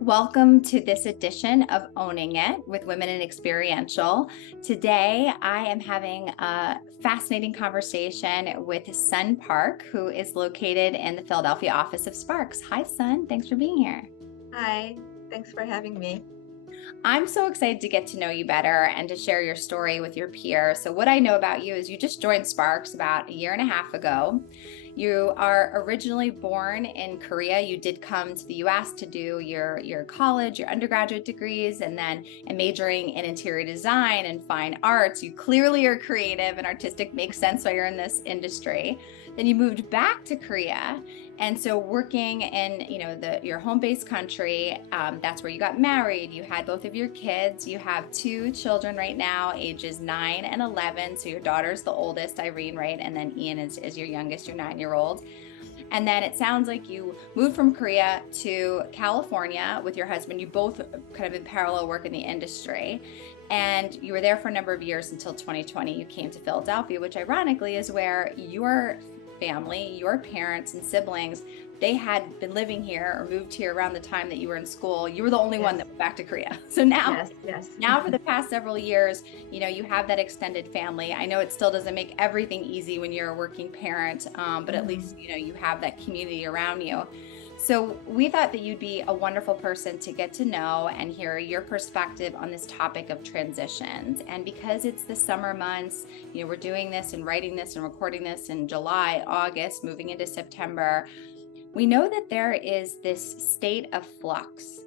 Welcome to this edition of Owning It with Women in Experiential. Today, I am having a fascinating conversation with Sun Park, who is located in the Philadelphia office of Sparks. Hi, Sun. Thanks for being here. Hi, thanks for having me. I'm so excited to get to know you better and to share your story with your peers. So, what I know about you is you just joined Sparks about a year and a half ago. You are originally born in Korea. You did come to the US to do your college, your undergraduate degrees, and then majoring in interior design and fine arts. You clearly are creative and artistic, makes sense why you're in this industry. Then you moved back to Korea. And so working in, your home-based country, that's where you got married. You had both of your kids. You have two children right now, ages 9 and 11. So your daughter's the oldest, Irene, right? And then Ian is your youngest, your 9-year-old. And then it sounds like you moved from Korea to California with your husband. You both kind of in parallel work in the industry. And you were there for a number of years until 2020. You came to Philadelphia, which ironically is where your family, your parents and siblings, they had been living here or moved here around the time that you were in school. You were the only one that went back to Korea. So now for the past several years, you have that extended family. I know it still doesn't make everything easy when you're a working parent, but at least, you have that community around you. So we thought that you'd be a wonderful person to get to know and hear your perspective on this topic of transitions. And because it's the summer months, we're doing this and writing this and recording this in July, August, moving into September, we know that there is this state of flux.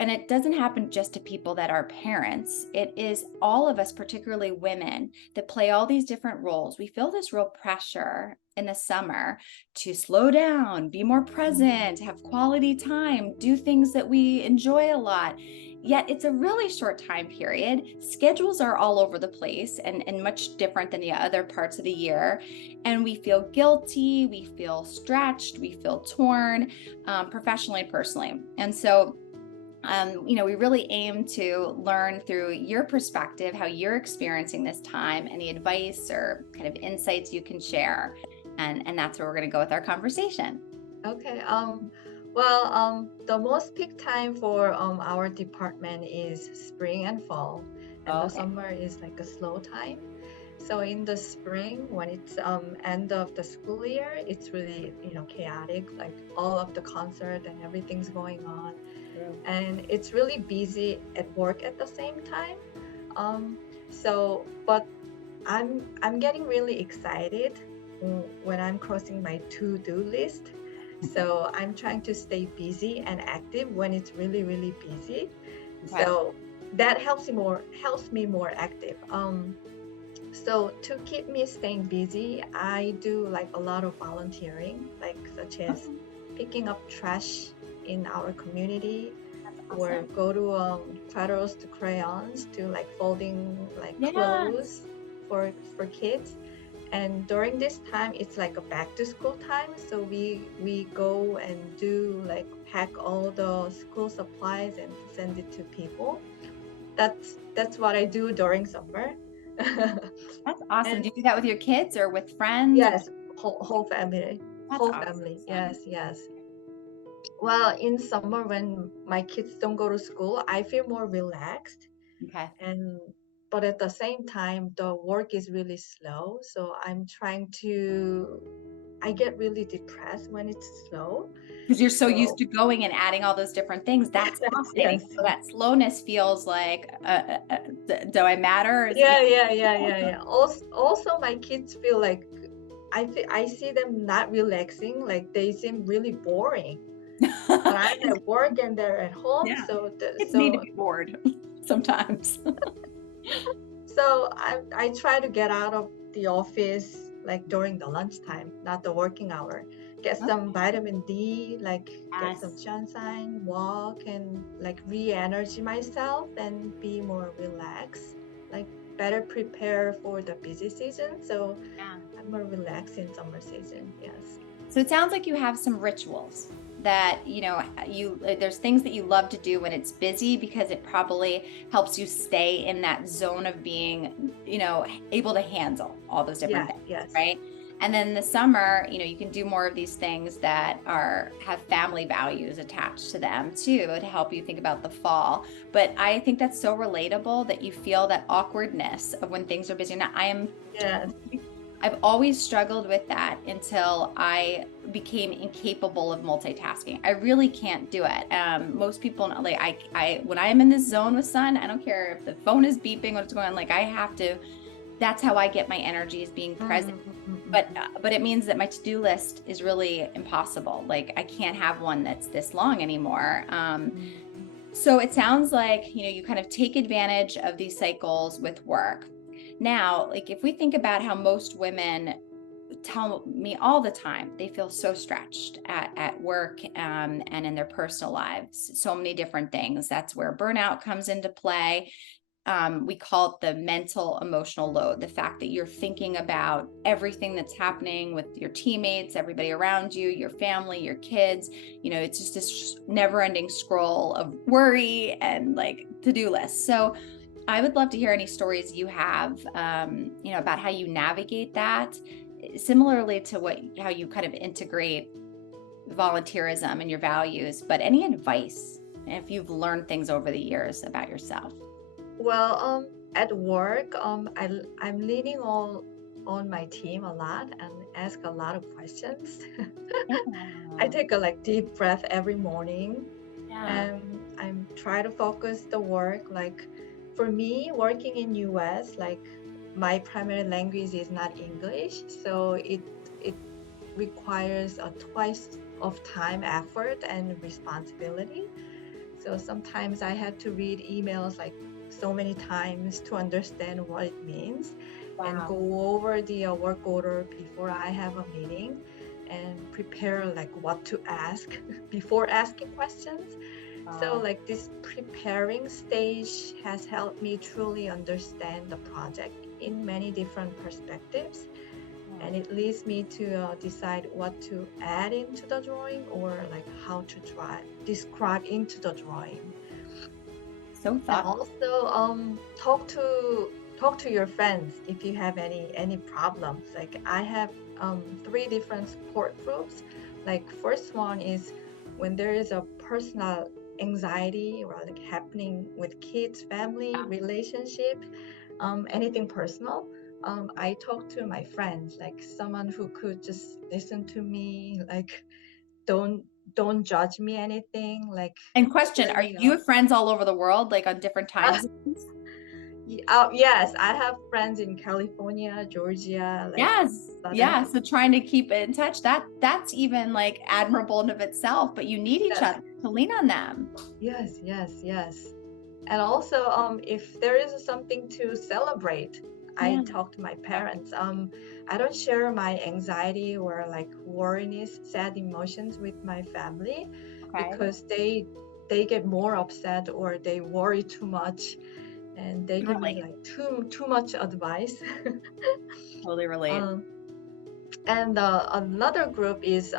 And it doesn't happen just to people that are parents. It is all of us, particularly women, that play all these different roles. We feel this real pressure in the summer to slow down, be more present, have quality time, do things that we enjoy a lot. Yet it's a really short time period. Schedules are all over the place and much different than the other parts of the year. And we feel guilty, we feel stretched, we feel torn, professionally and personally. And so we really aim to learn through your perspective how you're experiencing this time, any advice or kind of insights you can share. And that's where we're going to go with our conversation. Okay. The most peak time for our department is spring and fall, and the summer is like a slow time. So in the spring, when it's end of the school year, it's really chaotic, like all of the concert and everything's going on, and it's really busy at work at the same time. But I'm getting really excited when I'm crossing my to-do list. So I'm trying to stay busy and active when it's really, really busy. Okay. So that helps me more active. So to keep me staying busy, I do like a lot of volunteering, like such as picking up trash in our community, or go to Trados to crayons to like folding clothes for kids. And during this time, it's like a back to school time. So we go and do like pack all the school supplies and send it to people. That's what I do during summer. That's awesome. And do you do that with your kids or with friends? Yes, whole family. That's whole awesome. Family. Yes. Well, in summer when my kids don't go to school, I feel more relaxed. Okay. But at the same time, the work is really slow. So I get really depressed when it's slow. Because you're so used to going and adding all those different things. That's fascinating. Yes. So that slowness feels like, do I matter? Yeah. Also, my kids feel like I see them not relaxing. Like they seem really boring. But I'm at work and they're at home. Yeah. Kids need to be bored sometimes. So I try to get out of the office like during the lunchtime, not the working hour. Get some vitamin D, get some sunshine, walk, and like re-energy myself and be more relaxed, like better prepare for the busy season. So I'm more relaxed in summer season. Yes. So it sounds like you have some rituals that there's things that you love to do when it's busy because it probably helps you stay in that zone of being able to handle all those different things, right? And then the summer, you can do more of these things that have family values attached to them too, to help you think about the fall. But I think that's so relatable that you feel that awkwardness of when things are busy. Now, Yes. I've always struggled with that until I became incapable of multitasking. I really can't do it. Most people know, like I when I am in this zone with Sun, I don't care if the phone is beeping, what's going on. Like I have to. That's how I get my energy, is being present. But it means that my to-do list is really impossible. Like I can't have one that's this long anymore. So it sounds like, you kind of take advantage of these cycles with work. Now, like if we think about how most women tell me all the time, they feel so stretched at work, and in their personal lives, so many different things. That's where burnout comes into play. We call it the mental emotional load, the fact that you're thinking about everything that's happening with your teammates, everybody around you, your family, your kids. It's just this never ending scroll of worry and like to-do lists. So I would love to hear any stories you have, about how you navigate that, similarly to how you kind of integrate volunteerism and your values, but any advice if you've learned things over the years about yourself. Well, at work, I'm leaning on my team a lot and ask a lot of questions. I Yeah. take a like deep breath every morning, Yeah. and I'm try to focus the work. Like for me, working in US, like my primary language is not English, so it requires a twice of time, effort, and responsibility. So sometimes I had to read emails like so many times to understand what it means and Wow. go over the work order before I have a meeting and prepare like what to ask before asking questions. So Wow. like this preparing stage has helped me truly understand the project in many different perspectives, and it leads me to decide what to add into the drawing or like how to describe into the drawing. So And thoughtful. also talk to your friends if you have any problems. Like I have three different support groups. Like first one is when there is a personal anxiety or like happening with kids, family, relationship, anything personal. I talk to my friends, like someone who could just listen to me, like don't don't judge me anything, like And question, hear are me you out. have friends all over the world, like on different time zones? Yes, I have friends in California, Georgia, like Yes. Southern. Yeah. So trying to keep in touch, that's even like admirable in of itself, but you need each Yes, other to lean on them. yes, yes, yes. And also, if there is something to celebrate, I Yeah. talk to my parents. I don't share my anxiety or like worriness, sad emotions with my family Okay. because they get more upset or they worry too much, and they give me Really, like too much advice. totally relate. um, And another group is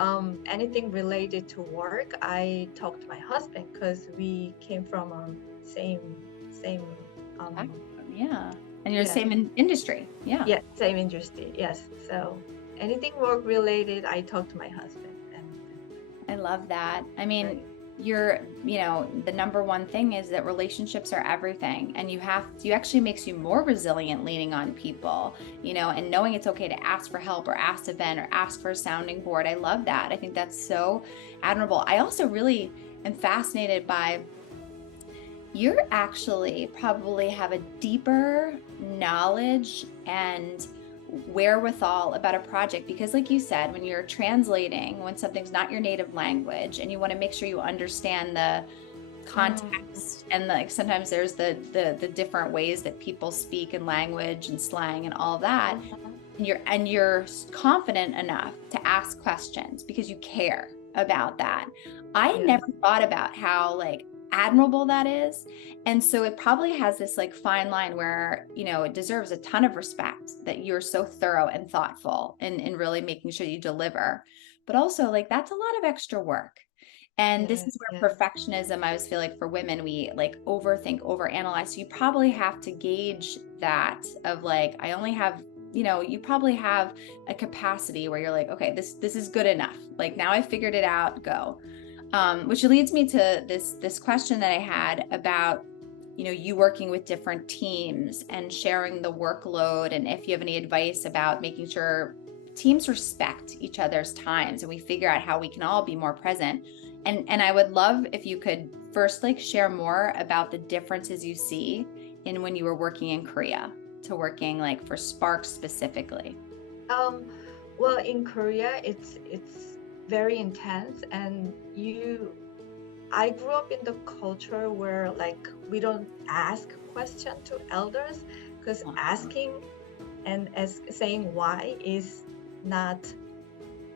anything related to work. I talked to my husband because we came from same um Yeah. And you're the yes, same in industry. Yeah. yes, same industry. Yes. So anything work related, I talk to my husband, and I love that. I mean, right. the number one thing is that relationships are everything. And you actually makes you more resilient leaning on people, and knowing it's okay to ask for help or ask to vent or ask for a sounding board. I love that. I think that's so admirable. I also really am fascinated by you're actually probably have a deeper knowledge and wherewithal about a project, because like you said, when you're translating, when something's not your native language and you want to make sure you understand the Mm, context, and like sometimes there's the different ways that people speak in language and slang and all that, mhm. and you're confident enough to ask questions because you care about that. I Yes, never thought about how like admirable that is. And so it probably has this like fine line where, it deserves a ton of respect that you're so thorough and thoughtful in really making sure you deliver. But also like that's a lot of extra work. And this yes, is where yes, perfectionism, I always feel like for women, we like overthink, overanalyze. So you probably have to gauge that of like, I only have you probably have a capacity where you're like, okay, this is good enough. Like now I figured it out, go. Which leads me to this question that I had about, you working with different teams and sharing the workload, and if you have any advice about making sure teams respect each other's times and we figure out how we can all be more present. And I would love if you could first like share more about the differences you see in when you were working in Korea to working like for Spark specifically. Um, well, in Korea, it's very intense, and I grew up in the culture where like we don't ask question to elders because Uh-huh. asking and as saying why is not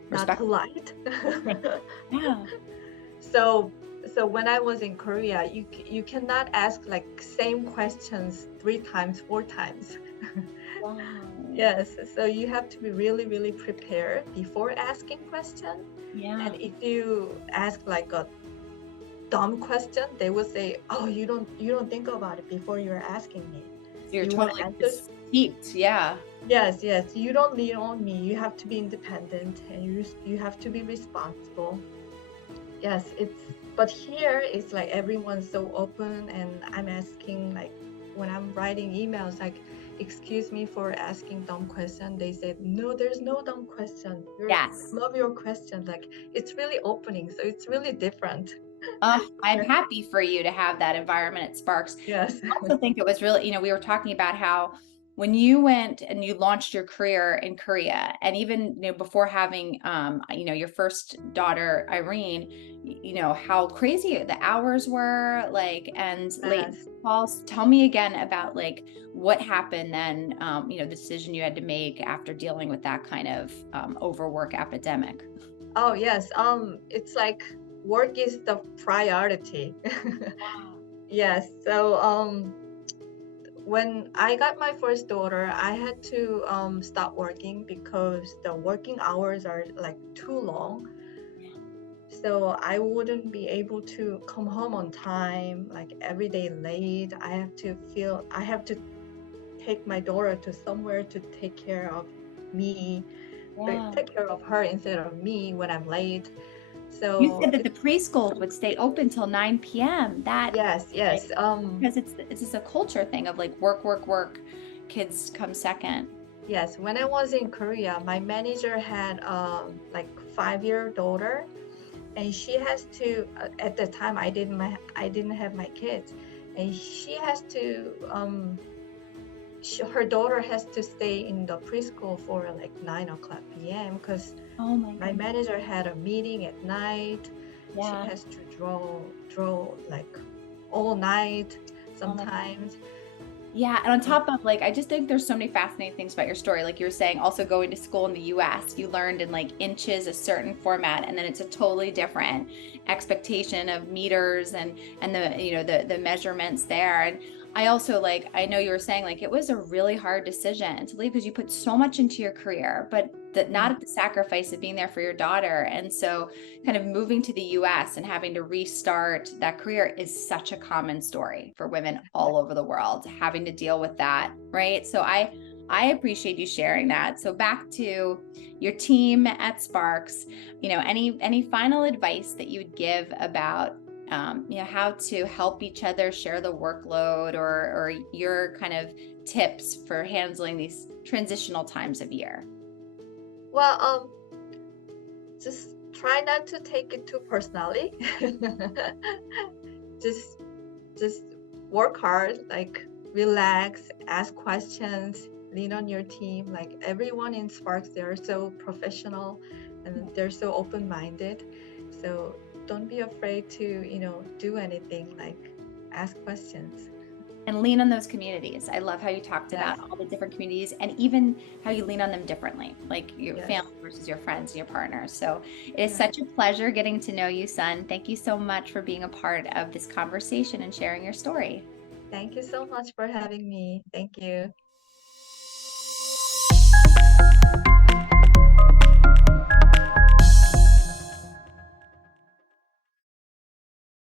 not Respect. polite. Yeah. So so when I was in Korea, you cannot ask like same questions 3 times, 4 times. Wow. Yes, so you have to be really, really prepared before asking question. Yeah. And if you ask like a dumb question, they will say, "Oh, you don't think about it before you're asking me. So you're You want totally answers." just heaped. Yeah. Yes, yes. You don't lean on me. You have to be independent, and you have to be responsible. Yes, but here it's like everyone's so open, and I'm asking like when I'm writing emails like, excuse me for asking dumb question. They said, no, there's no dumb question. Yes. Love your questions. Like it's really opening, so it's really different. Oh, I'm happy for you to have that environment at Sparks. Yes. I also think it was really, we were talking about how when you went and you launched your career in Korea, and even before having your first daughter Irene, how crazy the hours were like, and late Yes. calls. Tell me again about like what happened then, the decision you had to make after dealing with that kind of overwork epidemic. Oh yes. It's like work is the priority. Yes. So when I got my first daughter, I had to stop working because the working hours are like too long. So I wouldn't be able to come home on time, like every day late. I have to take my daughter to somewhere to take care of me, Yeah. take care of her instead of me when I'm late. You So said that the preschools would stay open till 9 p.m. That yes, like yes. because it's just a culture thing of like work, work, work. Kids come second. Yes, when I was in Korea, my manager had like 5-year daughter, and she has to. At the time, I didn't have my kids, and she has to. Her daughter has to stay in the preschool for like 9 o'clock p.m. because Oh my my goodness. manager had a meeting at night. She Yeah. has to draw like all night Oh my God. sometimes. Yeah, and on top of like, I just think there's so many fascinating things about your story. Like you were saying, also going to school in the US, you learned in like inches a certain format, and then it's a totally different expectation of meters and the the measurements there. And I also like, I know you were saying like it was a really hard decision to leave because you put so much into your career, but that not Mm. at the sacrifice of being there for your daughter. And so kind of moving to the US and having to restart that career is such a common story for women all over the world having to deal with that, right? So I appreciate you sharing that. So back to your team at Sparks, any final advice that you would give about how to help each other share the workload, or your kind of tips for handling these transitional times of year? Well, just try not to take it too personally. just just work hard, like relax, ask questions, lean on your team. Like everyone in Sparks, they're so professional and they're so open-minded. So don't be afraid to, do anything, like ask questions. And lean on those communities. I love how you talked Yes, about all the different communities and even how you lean on them differently, like your yes, family versus your friends and your partners. So it is yes. such a pleasure getting to know you, Sun. Thank you so much for being a part of this conversation and sharing your story. Thank you so much for having me. Thank you.